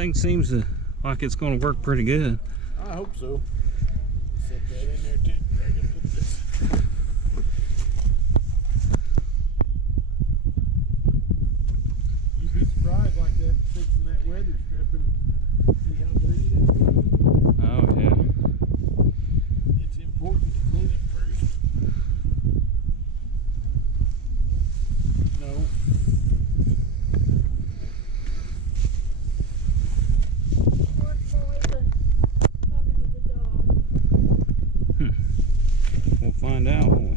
thing seems like it's going to work pretty good. I hope so. Set that in there too. I can put this. You'd be surprised like that fixing that weather stripping. See how dirty that is? Oh yeah. It's important to clean it first. No. We'll find out, won't we?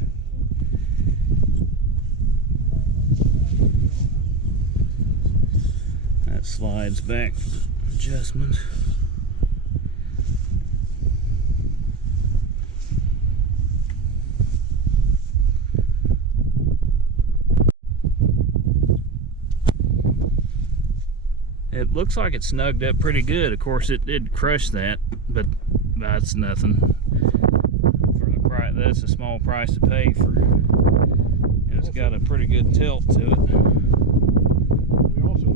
That slides back for the adjustment. It looks like it's snugged up pretty good. Of course, it did crush that, but that's nothing. For the price, that's a small price to pay for. And it's got a pretty good tilt to it. We also